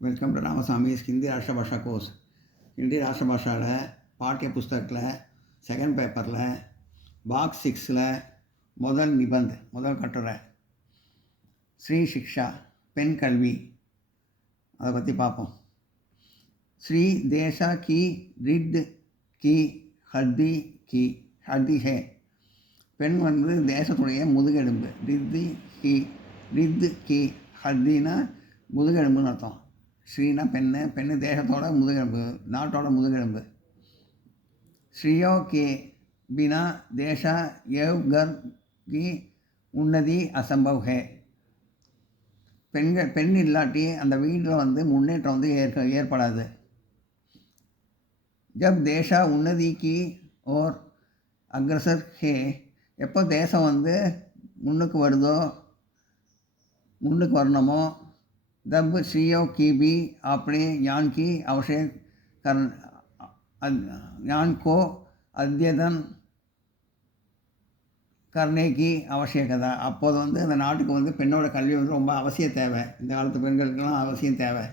Welcome to Ramasamy's Hindi Rashtra Bhasha course. Hindi Rashtra பாஷாவில் பாட்டிய புஸ்தகத்தில் செகண்ட் பேப்பரில் பாக்ஸ் 6ல் முதல் கட்டுரை ஸ்ரீ சிக்ஷா, பெண் கல்வி, அதை பற்றி பார்ப்போம். ஸ்ரீ தேசா கி ரிட் கி ஹர்தி ஹே. பெண் தேசத்துடைய முதுகெலும்பு. ரித் கி ஹர்தினா முதுகெலும்புன்னு அர்த்தம். ஸ்ரீனா பெண்ணு தேசத்தோட முதுகெலும்பு, நாட்டோட முதுகெலும்பு. ஸ்ரீயோ கே பினா தேசா ஏவ் கர் கி உன்னதி அசம்பவ் ஹே. பெண் இல்லாட்டி அந்த வீட்டில் முன்னேற்றம் ஏற்படாது. ஜப் தேசா உன்னதி கி ஓர் அக்ரசர் ஹே. எப்போ தேசம் முன்னுக்கு வரணுமோ तब श्रीयों की भी अपने ज्ञान की ज्ञान को अध्ययन करने की आवश्यकता. அப்போது இந்த நாட்டுக்கு பெண்ணோட கல்வி ரொம்ப அவசியம் தேவை. இந்த காலத்து பெண்களுக்கெல்லாம் அவசியம் தேவை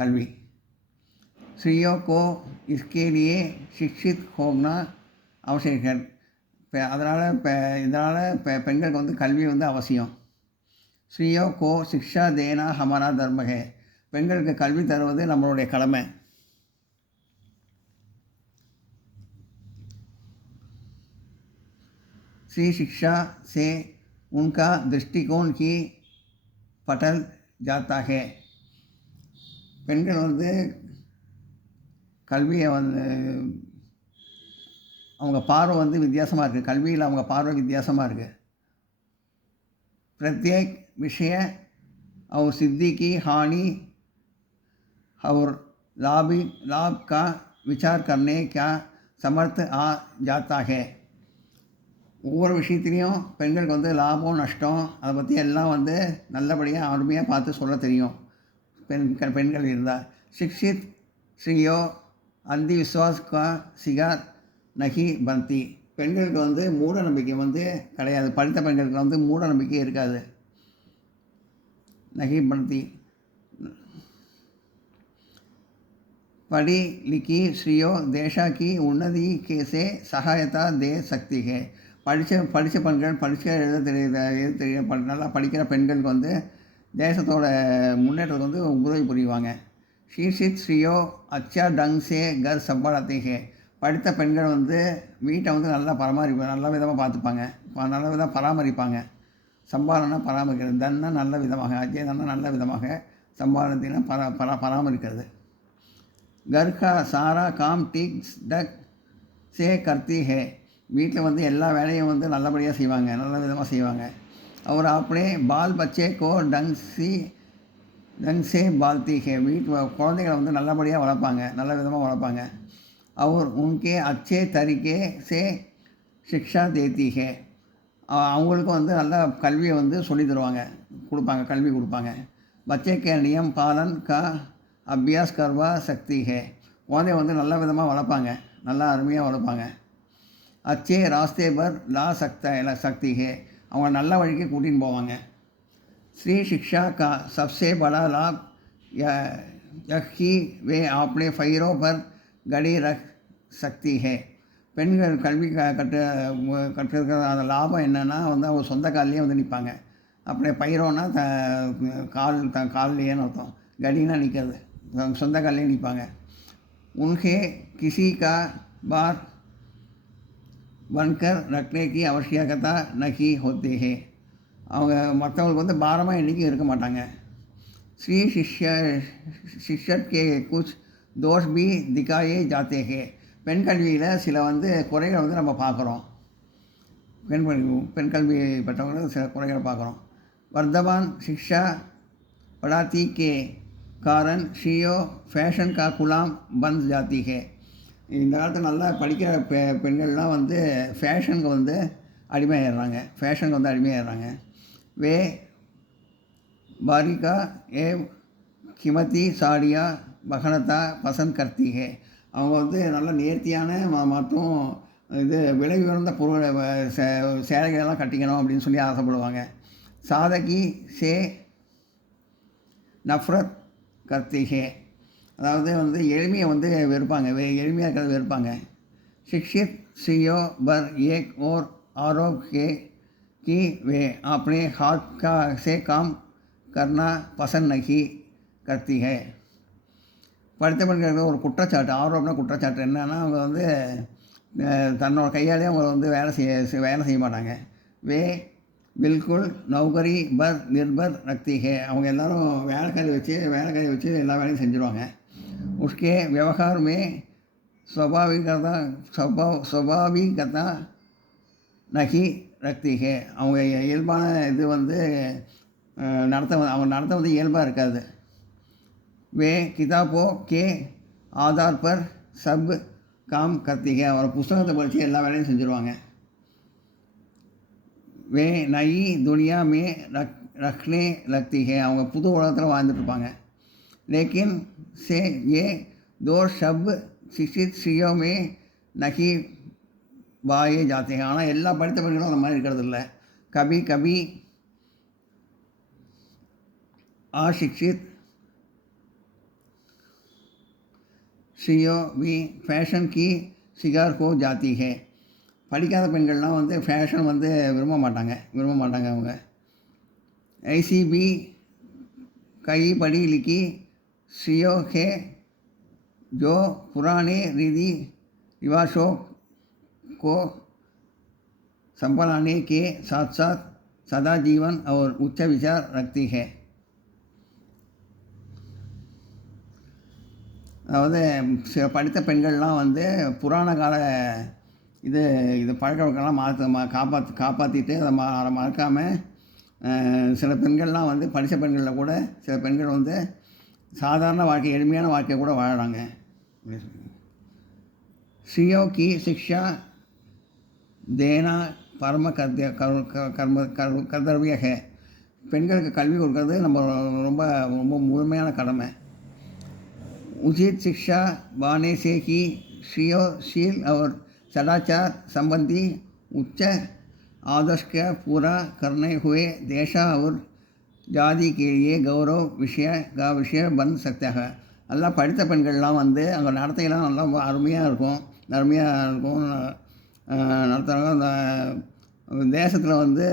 கல்வி. स्त्रियों को इसके लिए शिक्षित होना आवश्यक है. இதனால் பெண்களுக்கு கல்வி அவசியம். ஸ்ரீயோ கோ சிக்ஷா தேனா ஹமாரா தர்மகே. பெண்களுக்கு கல்வி தருவது நம்மளுடைய கடமை. ஸ்ரீ சிக்ஷா சே உன்கா திருஷ்டிகோன் கி பட்டல் ஜாத்தா ஹே. பெண்கள் கல்வியை அவங்க பார்வை வித்தியாசமாக இருக்குது. கல்வியில் அவங்க பார்வை வித்தியாசமாக இருக்குது. प्रत्येक विषय और सिद्धि की हानि और लाभ का विचार करने का समर्थ आ जाता है. ஒவ்வொரு விஷயத்துலேயும் பெண்களுக்கு லாபம் நஷ்டம் அதை பற்றி எல்லாம் நல்லபடியாக அருமையாக பார்த்து சொல்ல தெரியும் பெண்கள் இருந்தால். शिक्षित ஸ்ரீயோ அந்தி விஸ்வாஸ் கா சிகார் நகி பந்தி. பெண்களுக்கு மூட நம்பிக்கை கிடையாது. படித்த பெண்களுக்கு மூட நம்பிக்கை இருக்காது. நகி பந்தி. படி லிக்கி ஸ்ரீயோ தேசா கி உன்னதி கேசே சகாயத்தா தே சக்தி ஹே. படித்த பெண்கள் நல்லா படிக்கிற பெண்களுக்கு தேசத்தோட தேசத்தோட உதவி புரிவாங்க. ஷீர்ஷித் ஸ்ரீயோ அச்சா டங் சே கர் சம்பாளத்தை ஹே. படித்த பெண்கள் வீட்டை நல்லா நல்ல விதமாக பார்த்துப்பாங்க, நல்ல விதமாக பராமரிப்பாங்க. சம்பாலனா பராமரிக்கிறது, தன்னா நல்ல விதமாக, அஜயதன்னா நல்ல விதமாக, சம்பாலத்தினா பராமரிக்கிறது. கர்கா சாரா காம் டீக் டக் சே கர்த்தி ஹே. வீட்டில் எல்லா வேலையும் நல்லபடியாக செய்வாங்க, நல்ல விதமாக செய்வாங்க. அவர் அப்படியே பால் பச்சே கோ டங் சே பால்தி ஹே. குழந்தைகளை நல்லபடியாக வளர்ப்பாங்க, நல்ல விதமாக வளர்ப்பாங்க. और उनके अच्छे तरीके से शिक्षा देती है. அவங்களுக்கு நல்ல கல்வியை சொல்லி தருவாங்க, கல்வி கொடுப்பாங்க. बच्चे के नियम पालन का अभ्यास करवा सकती है. குழந்தைய நல்ல விதமாக வளர்ப்பாங்க, நல்லா அருமையாக வளர்ப்பாங்க. अच्छे रास्ते पर ला सकती है. அவங்க நல்ல வழிக்கு கூட்டின்னு போவாங்க. स्त्री शिक्षा का सबसे बड़ा लाभ यह कि वे अपने पैरों पर கடி ரக் சக்தி ஹே. பெண்கள் கல்வி கற்றுக்கிற அந்த லாபம் என்னென்னா அவங்க சொந்த கால்லேயே நிற்பாங்க. அப்படியே பயிரோன்னா கால்லையேன்னு அர்த்தம். கடினா நிற்கிறது, சொந்த கால்லேயே நிற்பாங்க. உன்கே கிசி கா பார் பன்கர் ரக்னே கி அவசியகதா நகி ஹோத்தே ஹே. அவங்க மற்றவங்களுக்கு பாரமாக என்றைக்கும் இருக்க மாட்டாங்க. ஸ்ரீ சிஷ்யட் கே குச் தோஷ் பி திகாயே ஜாத்தே ஹே. பெண் கல்வியில் சில குறைகளை நம்ம பார்க்குறோம். பெண் கல்வி பெற்றவங்க சில குறைகளை பார்க்குறோம். வர்தமான் சிக்ஷா படாத்தி கே காரன் ஷியோ ஃபேஷன் கா குலாம் பந்த் ஜாத்தி ஹே. இந்த காலத்தில் நல்லா படிக்கிற பெண்கள்லாம் ஃபேஷனுக்கு அடிமையாயிடுறாங்க, ஃபேஷனுக்கு அடிமையாயிடுறாங்க. வே பாரிகா ஏ கிமதி சாடியா பகனத்தா பசந்த் கர்த்தி ஹே. அவங்க நல்ல நேர்த்தியான மற்றும் விலை உயர்ந்த சேலைகளெல்லாம் கட்டிக்கணும் அப்படின்னு சொல்லி ஆசைப்படுவாங்க. சாதகி சே நஃப்ரத் करती है. அதாவது வந்து எளிமையை வந்து வெறுப்பாங்க, எளிமையாக இருக்கிறத வெறுப்பாங்க. शिक्षित स्त्रियों पर एक और आरोप है कि वे अपने हाथ का से काम करना पसंद नहीं करती है. படித்த பெண்களுக்கு ஒரு குற்றச்சாட்டு, ஆரோப்பம்னா குற்றச்சாட்டு என்னன்னா, அவங்க வந்து தன்னோட கையாலே அவங்க வந்து வேலை செய்ய மாட்டாங்க. வே பில்குல் நௌகரி பர் நிர்பர் ரக்தி ஹே. அவங்க எல்லோரும் வேலைக்காரி வச்சு எல்லா வேலையும் செஞ்சுருவாங்க. உஸ்கே விவகார் மே ஸ்வபாவிகதா நகி ரக்தி ஹே. அவங்க இயல்பான இது வந்து அவங்க நடத்த வந்து இயல்பாக இருக்காது. வே கிதாபோ கே ஆதார் பர் சப் காம் கர்த்தி ஹே. அவர் புஸ்தகத்தை படித்து எல்லா வேலையும் செஞ்சுருவாங்க. வே நயி துனியா மே ரக்னே லக்தி ஹே. அவங்க புது உலகத்தில் வாழ்ந்துட்டுருப்பாங்க. லேக்கின் சே ஏ தோ ஷப் சிஷித் ஸ்ரீயோ மே நகி பாயே ஜாத்தே ஹே. ஆனால் எல்லா படித்த பெண்களும் அந்த மாதிரி இருக்கிறது இல்லை. கபி கபி அशिक्षित ஸ்ரீயோ வி ஃபேஷன் கி சிகார் கோ ஜாத்தி ஹே. படிக்காத பெண்கள்லாம் வந்து ஃபேஷன் வந்து விரும்ப மாட்டாங்க அவங்க. ஐசிபி கை படி லிக்கி ஸ்ரீயோ ஹே जो पुराने रीति रिवाजों को संभालने के साथ साथ सदा जीवन और उच्च विचार रखती है. அதாவது சில படித்த பெண்கள்லாம் வந்து புராண கால இது பழக்க வழக்கம்லாம் காப்பாற்றிட்டு அதை மறக்காமல் சில பெண்கள்லாம் வந்து படித்த பெண்களில் கூட சில பெண்கள் வந்து சாதாரண வாழ்க்கை, எளிமையான வாழ்க்கையை கூட வாழறாங்க. ஸ்ரீயோ கி சிக்ஷா தேனா பரம கர்த்தவிய ஹே. பெண்களுக்கு கல்வி கொடுக்கறது நம்ம ரொம்ப ரொம்ப முழுமையான கடமை. उचित शिक्षा पाने से ही श्रेयशील और सदाचार संबंधी उच्च आदर्श का पूरा करने हुए देश और जाति के लिए गौरव विषय बन सकता है. நல்லா படித்த பெண்கள்லாம் வந்து அங்கே நடத்தையெல்லாம் நல்லா அருமையாக இருக்கும் நடத்துகிறாங்க. அந்த தேசத்தில் வந்து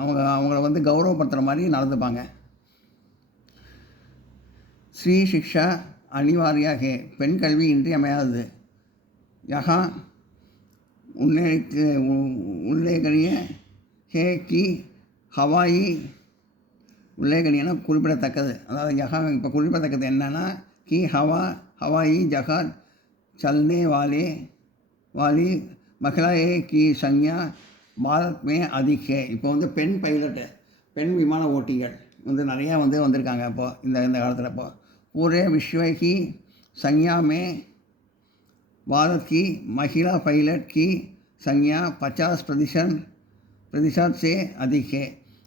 அவங்கள வந்து கௌரவப்படுத்துகிற மாதிரி நடந்துப்பாங்க. ஸ்ரீ சிக்ஷா அனிவாரியாக பெண் கல்வி இன்றியமையாதது. யஹா உல்லேகனிய ஹே கி ஹவாயி உல்லேகனியனா குறிப்பிடத்தக்கது. அதாவது யஹா இப்போ குறிப்பிடத்தக்கது என்னென்னா கி ஹவாயி ஜஹாத் சல்னே வாலி மஹிளாயே கி சங்யா பாரத் மே அதிக் ஹே. இப்போ வந்து பெண் பெண் விமான ஓட்டிகள் வந்து நிறையா வந்திருக்காங்க. இப்போது இந்த காலத்தில் இப்போ पूरे विश्व की संख्या में भारत की महिला पायलट की संख्या 50% से अधिक है.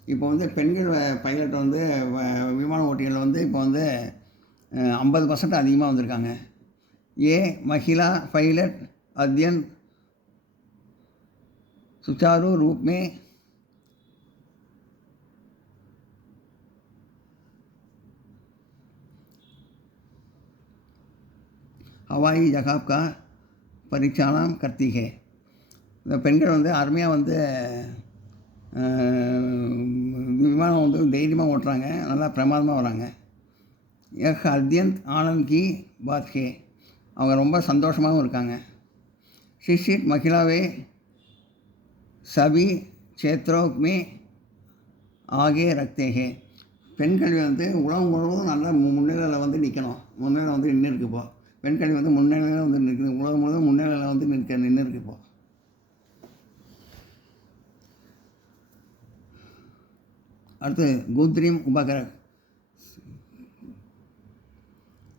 இப்போ வந்து பெண்கள் பைலட் வந்து விமான ஓட்டிகள் வந்து இப்போ வந்து 50% அதிகமாக வந்திருக்காங்க. ஏ महिला पायलट अध्ययन सुचारू रूप में ஹவாயி ஜகாப் கா பரிச்சாலம் கர்த்தி ஹே. இந்த பெண்கள் வந்து அருமையாக வந்து விமானம் வந்து தைரியமாக ஓட்டுறாங்க, நல்லா பிரமாதமாக வராங்க. யஹ் அத்யந்த் ஆனந்த் கி பாத் ஹே. அவங்க ரொம்ப சந்தோஷமாகவும் இருக்காங்க. शिक्षित महिलाएं सभी क्षेत्रों में आगे रखते हैं. பெண் கல்வி வந்து உலகம் முழுவதும் நல்ல முன்னிலையில் வந்து முன்னிலையில் வந்து நின்று இருக்கு. இப்போ பெண் கல்வி வந்து முன்னிலையில் வந்து நிற்குது, உலகம் முழுவதும் முன்னிலையில் வந்து நின்று இருக்கு. இப்போ அடுத்து குத்ரிம் உபகரண்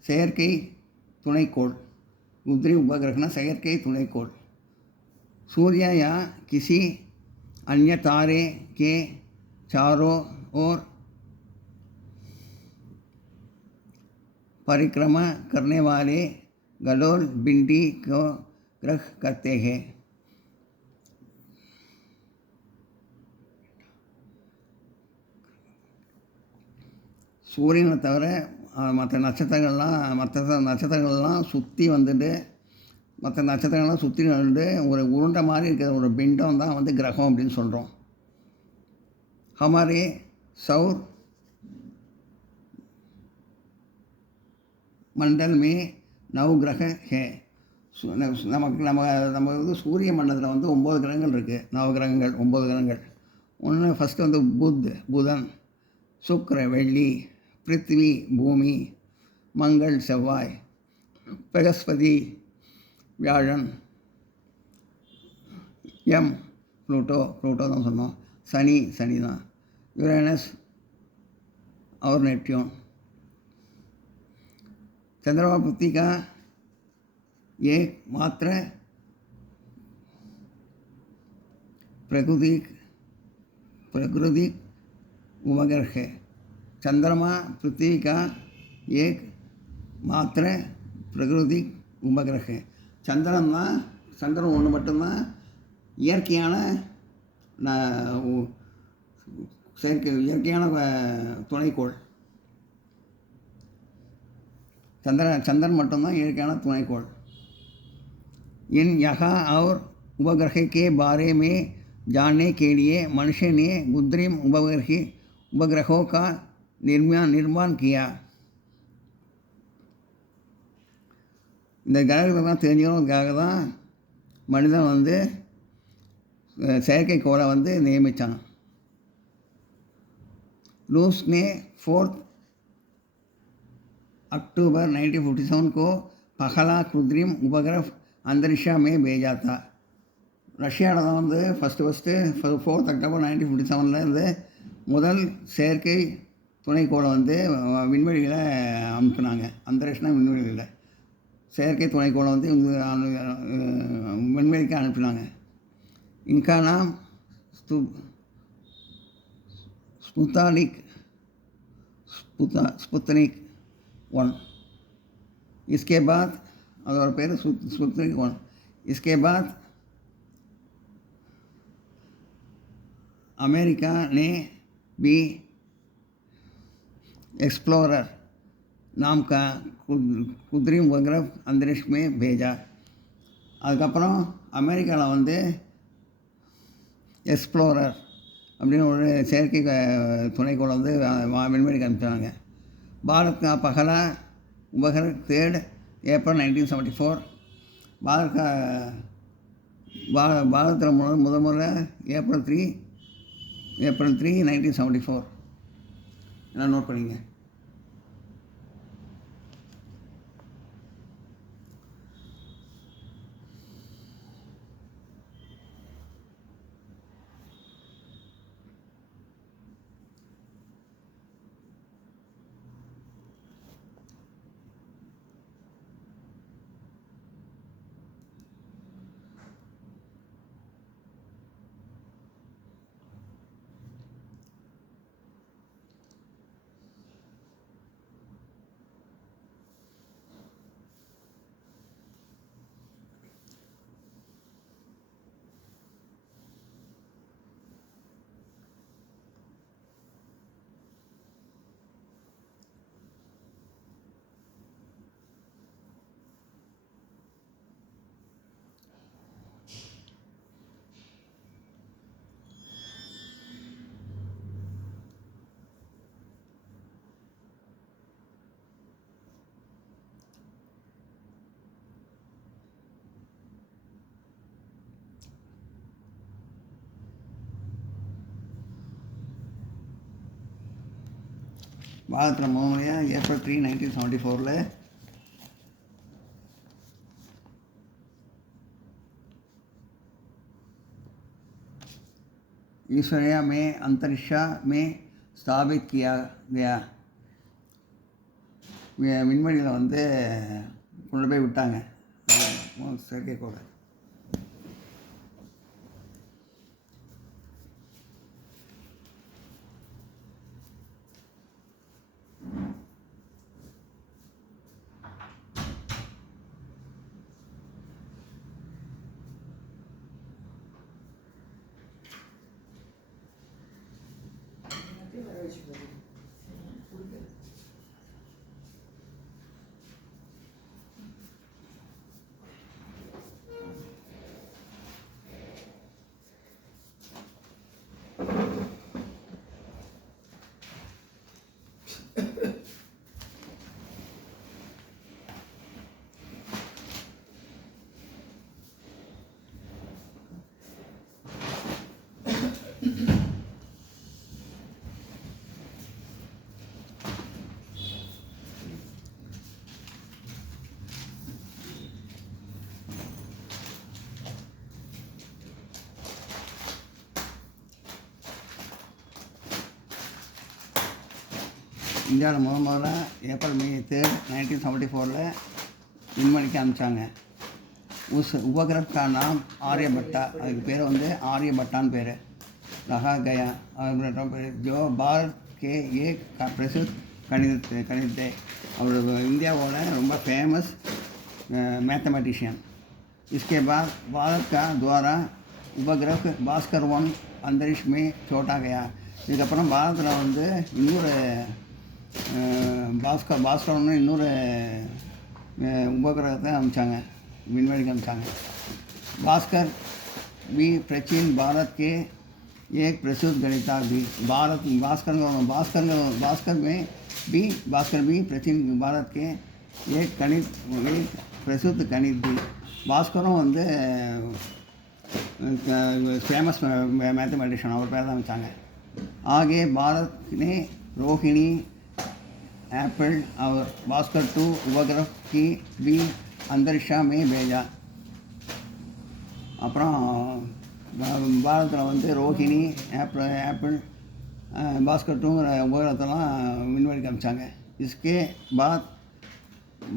செயற்கை துணைக்கோள். गुदरी उपग्रह செயற்கை துணைக்கோள். सूर्य या किसी अन्य तारे के चारों ओर परिक्रमा करने वाले गलोल बिंदी को ग्रह करते हैं. சூரியனை தவிர மற்ற நட்சத்திரங்கள்லாம் சுற்றி வந்துட்டு மற்ற நட்சத்திரங்கள்லாம் சுற்றி வந்து ஒரு உருண்டை மாதிரி இருக்கிற ஒரு பிண்டம் தான் வந்து கிரகம் அப்படின்னு சொல்கிறோம். ஹமாரே சௌர் மண்டல் மே நவ் கிரக ஹே. நம்ம வந்து சூரிய மண்டலத்தில் வந்து 9 கிரகங்கள் இருக்குது. நவகிரகங்கள் 9 கிரகங்கள். ஒன்று ஃபஸ்ட்டு வந்து புதன், சுக்கிர வெள்ளி, பிருத்திவி பூமி, மங்கள் செவ்வாய், பிரகஸ்பதி வியாழன், ப்ளூட்டோ தான் சொன்னோம், சனி தான், யுரேனஸ் और नेपच्यून. चंद्रमा पृथ्वी का एक मात्र प्राकृतिक उपग्रह है. चंद्रमा पृथ्वी का एक मात्र प्राकृतिक उपग्रह है. சந்திரன் ஒன்று மட்டும்தான் இயற்கையான துணைக்கோள். चंद्रन மட்டும்தான் இயற்கையான துணைக்கோள். इन यहाँ और उपग्रह के बारे में जानने के लिए मनुष्य ने कृत्रिम उपग्रहों का निर्माण किया. இந்த கிரகங்கள்லாம் தெரிஞ்சுக்கிறதுக்காக தான் மனிதன் வந்து செயற்கைக்கோளை வந்து நியமித்தான். रूस ने 4 अक्टूबर 1957 को पहला कृत्रिम उपग्रह अंतरिक्ष में भेजा था. ரஷ்யாவில் தான் வந்து ஃபஸ்ட்டு 4 அக்டோபர் 1957 முதல் செயற்கை துணைக்கோளை வந்து விண்வெளியில் அனுப்புனாங்க. அந்தரிக்ஷனா விண்வெளியில் செயற்கை துணைக்கோளை வந்து விண்வெளிக்கு அனுப்பினாங்க. इनका नाम स्पुतनिक 1. इसके बाद और पेर स्पुतनिक 1. इसके बाद अमेरिका ने भी एक्सप्लोरर नाम का कृत्रिम उपग्रह अंतरिक्ष में भेजा. அதுக்கப்புறம் அமெரிக்காவில் வந்து எக்ஸ்ப்ளோரர் அப்படின்னு ஒரு செயற்கை துணைக்கோளை வந்து விண்வெளிக்கு அனுப்பிச்சாங்க. பாரத் का पहला उपग्रह 3 अप्रैल 1974. பாரத்தில் முதல்ல ஏப்ரல் 3 1974. எல்லாம் நோட் பண்ணிங்க. பாரத்தில் முதல்லையாக ஏப்ரல் 3 1974 ईश्वरिया में अंतरिक्ष में स्थापित किया गया. விண்வெளியில் வந்து கொண்டு போய் விட்டாங்க செயற்கைக்கோளை. இந்தியாவில் முதல்ல ஏப்ரல் 3 1974 விண்வெளிக்கு அனுப்பிச்சாங்க. உபகிரக का नाम आर्यभट्टा, அதுக்கு பேர் வந்து ஆரியபட்டான்னு பேர். रहा गया जो भारत के एक प्रसिद्ध गणित थे. அவர் இந்தியாவோட ரொம்ப ஃபேமஸ் मैथमेटिशियन. इसके बाद भारत का द्वारा उपग्रह भास्कर 1 अंतरिक्ष में छोड़ा गया. இதுக்கப்புறம் பாரதத்தில் வந்து இன்னொரு பாஸ்கர் ஒன்று இன்னொரு உபகிரகத்தை அனுப்பிச்சாங்க, விண்வெளிக்கு अमिचांगे. भास्कर भी प्राचीन भारत के एक प्रसिद्ध गणिता भी. भारत भास्कर भी प्राचीन भारत के एक प्रसिद्ध गणित भी. भास्करों வந்து फेमस मैथमेटिशियन, அவர் பேர் தான் வச்சாங்க. आगे भारत ने रोहिणी, एप्पल और भास्कर 2 उपग्रह की भी अंतरिक्ष में भेजा. அப்புறம் பாரதத்தில் வந்து ரோஹிணி, ஆப்பிள், பாஸ்கர் 2ங்கிற உபகிரகத்தெல்லாம் விண்வெளிக்கு அனுப்பிச்சாங்க. इसके बाद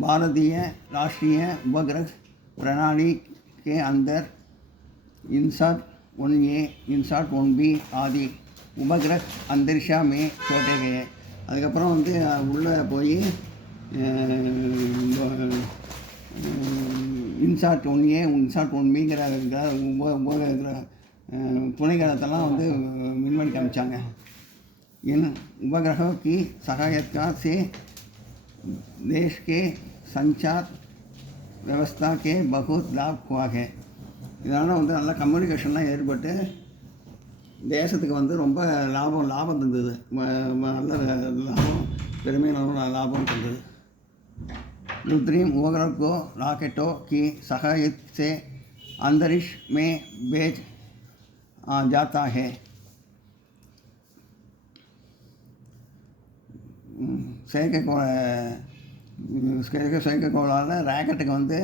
भारतीय राष्ट्रीय उपग्रह प्रणाली के अंदर इनसाट 1A, इनसाट 1B आदि उपग्रह अंतरिक्ष में छोटे गए. அதுக்கப்புறம் வந்து உள்ளே போய் இன்சாட் 1A, இன்சாட் 1Bங்கிற துணைக்கிரகத்தெல்லாம் வந்து விண்வெளிக்கு அனுப்பிச்சாங்க. इन उपग्रहों की सहायता से देश के संचार व्यवस्था के बहुत लाभ हुआ है. இதனால் வந்து நல்ல கம்யூனிகேஷன்லாம் ஏற்பட்டு தேசத்துக்கு வந்து ரொம்ப லாபம் தந்தது. நல்ல லாபம், பெருமையான லாபம் தந்தது. कृत्रिम उपग्रह को रॉकेटों की सहायता से अंतरिक्ष में भेज जाता है. செயற்கைக்கோளால் ராக்கெட்டுக்கு வந்து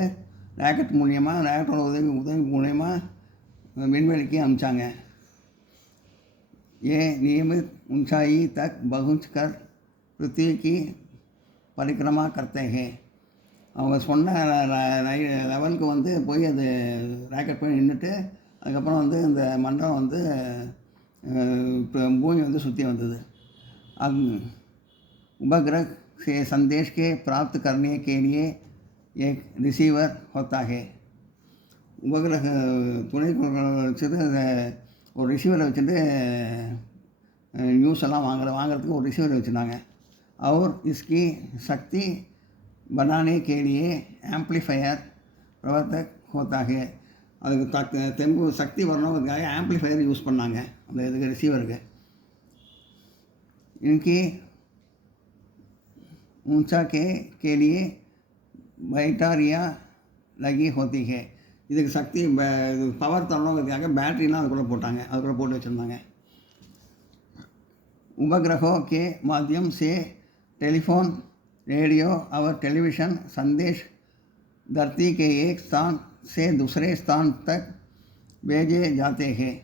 ராக்கெட் மூலியமாக ராக்கெட்டோட உதவி மூலியமாக விண்வெளிக்கு அனுப்பிச்சாங்க. ये नियमित ऊंचाई तक पहुँच कर पृथ्वी की परिक्रमा करते हैं. அவங்க சொன்ன லெவலுக்கு வந்து போய் அது ராக்கெட் போய் நின்றுட்டு அதுக்கப்புறம் வந்து இந்த மண்டலம் வந்து பூமி வந்து சுற்றி வந்தது. उपग्रह से संदेश के प्राप्त करने के लिए एक रिसीवर होता है. उपग्रह துணைக்கோள்களை வச்சுட்டு ஒரு ரிசீவரை வச்சுட்டு நியூஸ் எல்லாம் வாங்குறதுக்கு ஒரு ரிசீவரை வச்சுருந்தாங்க. और इसकी शक्ति बनाने के लिए एम्पलीफायर प्रवर्तक होता है. அதுக்கு தெம்பு சக்தி வரணுங்கிறதுக்காக ஆம்ப்ளிஃபையர் யூஸ் பண்ணாங்க அந்த இதுக்கு ரிசீவருக்கு. इनकी ऊंचा के लिए बैटरियाँ लगी होती है. இதுக்கு சக்தி பவர் தரணுங்கிறதுக்காக பேட்டரிலாம் அதுக்குள்ளே போட்டாங்க, அதுக்குள்ளே போட்டு வச்சுருந்தாங்க. उपग्रहों के माध्यम से टेलीफोन, रेडियो और टेलीविज़न संदेश धरती के एक स्थान से दूसरे स्थान तक भेजे जाते हैं.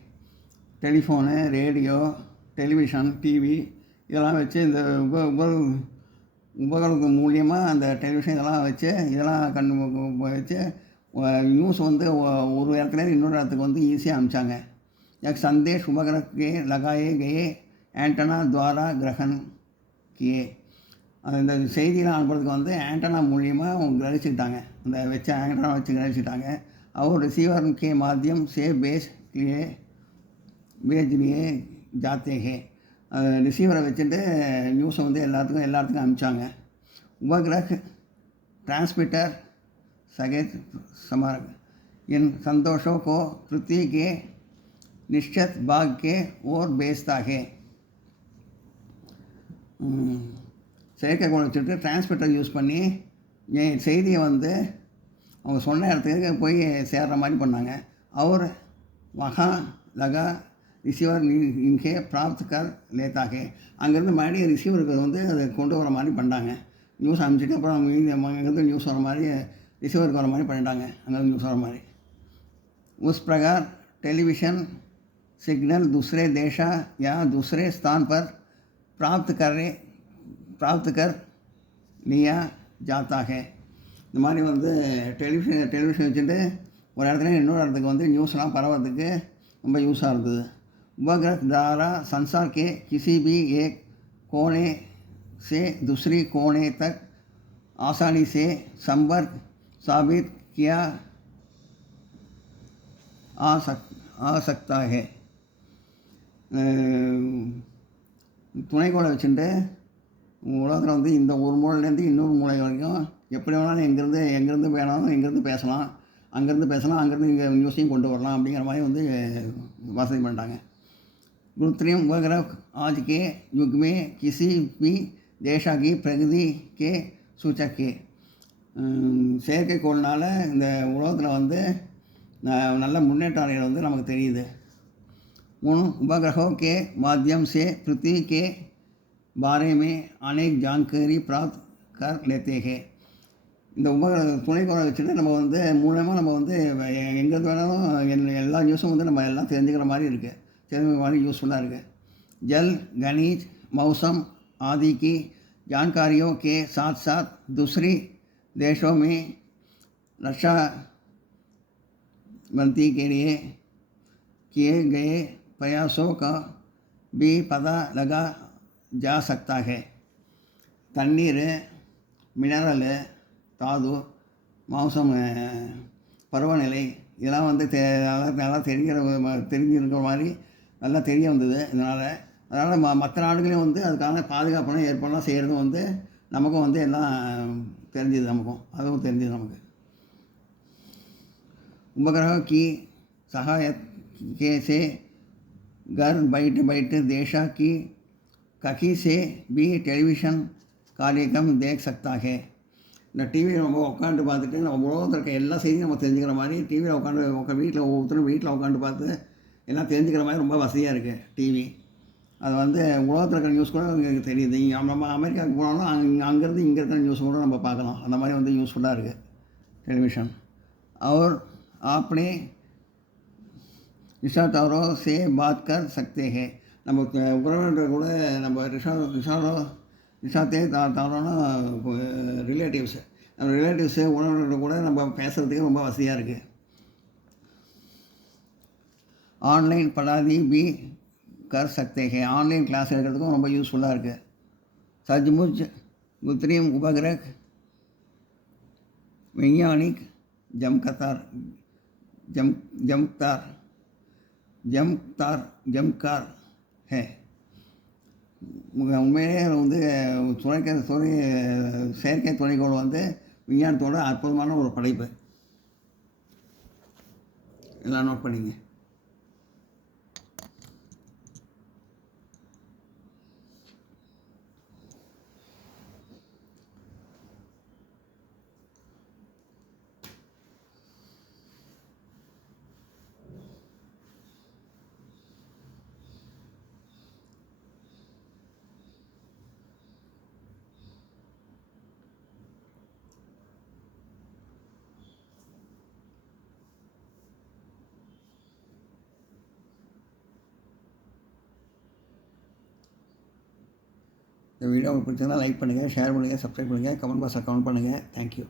टेलीफोनु, ரேடியோ, டெலிவிஷன், டிவி இதெல்லாம் வச்சு இந்த உபகரணம் மூலியமாக அந்த டெலிவிஷன் இதெல்லாம் வச்சு நியூஸ் வந்து ஒரு இடத்துல இன்னொரு இடத்துக்கு வந்து ஈஸியாக அனுப்பிச்சாங்க. एक संदेश उपग्रह के लगाए गए एंटेना द्वारा ग्रहण किए. அந்த செய்தியெலாம் அனுப்புறதுக்கு வந்து ஆண்டனா மூலியமாக கிரகிச்சுக்கிட்டாங்க, அந்த வச்ச ஆண்டனா வச்சு கிரகிச்சுக்கிட்டாங்க. और रिसीवर के माध्यम से भेज लिए जाते हैं. ரிசீவரை வச்சுட்டு நியூஸை வந்து எல்லாத்துக்கும் அனுப்பிச்சாங்க. उपग्रह ट्रांसमीटर सहित समर्ग इन संदेशों को पृथ्वी के निश्चित भाग के ओर भेजता है. செயற்கைக்கோளை வச்சுட்டு டிரான்ஸ்மிட்டர் யூஸ் பண்ணி செய்தியை வந்து அவங்க சொன்ன இடத்துக்கு போய் சேர்கிற மாதிரி பண்ணாங்க. और वहाँ लगा ரிசீவர் இங்கே பிராப்த் கர் லேத்தாகே. அங்கேருந்து மறுபடியும் ரிசீவருக்கு வந்து அதை கொண்டு வர மாதிரி பண்ணாங்க. நியூஸ் அனுப்பிச்சிட்டு அப்புறம் அங்கேருந்து நியூஸ் வர மாதிரி ரிசீவருக்கு வர மாதிரி பண்ணிட்டாங்க, அங்கேருந்து நியூஸ் வர மாதிரி. उस प्रकार टेलीविज़न सिग्नल दूसरे देश या दूसरे स्थान पर प्राप्त प्राप्त कर लिया जाता है. இந்த மாதிரி வந்து டெலிவிஷன் வச்சுட்டு ஒரு இடத்துல இன்னொரு இடத்துக்கு வந்து நியூஸ்லாம் பரவறதுக்கு ரொம்ப யூஸாக இருந்தது. उपग्रह द्वारा संसार के किसी भी एक कोने से दूसरी कोने तक आसानी से संपर्क साबित किया आ सकता है. துணைக்கோளை வச்சுட்டு உலகத்தில் வந்து இந்த ஒரு மூலையிலேருந்து இன்னொரு மூலை வரைக்கும் எப்படி வேணாலும் எங்கேருந்து வேணாலும் எங்கேருந்து பேசலாம், அங்கேருந்து இங்கே நியூஸையும் கொண்டு வரலாம் அப்படிங்கிற மாதிரி வந்து வசதி பண்ணிட்டாங்க. कृत्रिम उपग्रह आज के युग में किसी भी देश की प्रगति के सूचक है. செயற்கைக்கோள்னால் இந்த உலகத்தில் வந்து நல்ல முன்னேற்றம் அடைகிறது வந்து நமக்கு தெரியுது. उन उपग्रहों के माध्यम से पृथ्वी के बारे में अनेक जानकारी प्राप्त कर लेते हैं. இந்த துணைக்கோளை வச்சுட்டு நம்ம வந்து மூலமாக நம்ம வந்து எங்கேருந்து வேணாலும் எல்லா நியூஸும் வந்து நம்ம எல்லாம் தெரிஞ்சுக்கிற மாதிரி இருக்குது, தெரிஞ்சுக்கிற மாதிரி யூஸ்ஃபுல்லாக இருக்குது. जल गणित मौसम आदि की जानकारियों के साथ साथ दूसरी देशों में रक्षा भर्ती के लिए किए गए प्रयासों का भी पता लगा जा सकता है. தண்ணீர், மினரலு, தாது, மௌசம், பருவநிலை இதெல்லாம் வந்து நல்லா தெரிஞ்சிருக்கிற மாதிரி நல்லா தெரிய வந்தது. அதனால் மற்ற நாடுகளையும் வந்து அதுக்கான பாதுகாப்பான ஏற்பாடுலாம் செய்கிறதும் வந்து நமக்கும் வந்து எல்லாம் தெரிஞ்சுது, அதுவும் தெரிஞ்சுது நமக்கு. उपग्रह की सहायता से घर बैठे देश की कहीं से भी टेलीविज़न कार्यक्रम देख सकता है. இந்த டிவியில் நம்ம உட்காந்து பார்த்துட்டு நம்ம உலகத்தில் இருக்க எல்லா செய்தியும் நம்ம தெரிஞ்சுக்கிற மாதிரி டிவியில் உட்காந்து வீட்டில் ஒவ்வொருத்தரும் வீட்டில் உட்காந்து பார்த்து எல்லாம் தெரிஞ்சுக்கிற மாதிரி ரொம்ப வசதியாக இருக்குது டிவி. அது வந்து உலகத்தில் இருக்கிற நியூஸ் கூட எங்களுக்கு தெரியுது. நம்ம அமெரிக்காவுக்கு போனாலும் அங்கேருந்து இங்கே இருக்கிற நியூஸ் கூட நம்ம பார்க்கலாம். அந்த மாதிரி வந்து யூஸ்ஃபுல்லாக இருக்குது டெலிவிஷன். और आपने रिश्तेदारों से बात कर सकते हैं. நம்ம உறவினர்கள் கூட நம்ம ரிஷாத்தே தாரோன்னா ரிலேட்டிவ்ஸு உறவினர்கள் கூட நம்ம பேசுகிறதுக்கு ரொம்ப வசதியாக இருக்குது. ஆன்லைன் पढ़ाई भी कर सकते हैं. ஆன்லைன் கிளாஸ் எடுக்கிறதுக்கும் ரொம்ப யூஸ்ஃபுல்லாக இருக்குது. सचमुच कृत्रिम उपग्रह वैज्ञानिक जमकार है. உண்மையிலே வந்து செயற்கை துணைக்கோள் வந்து விஞ்ஞானத்தோட அற்புதமான ஒரு படைப்பு. எல்லாம் நோட் பண்ணிங்க. இந்த வீடியோ உங்களுக்கு பிடிச்சிருந்தால் லைக் பண்ணுங்கள், ஷேர் பண்ணுங்கள், சப்ஸ்கிரைப் பண்ணுங்கள், கமெண்ட் பாக்ஸில் கமெண்ட் பண்ணுங்கள். தேங்க்யூ.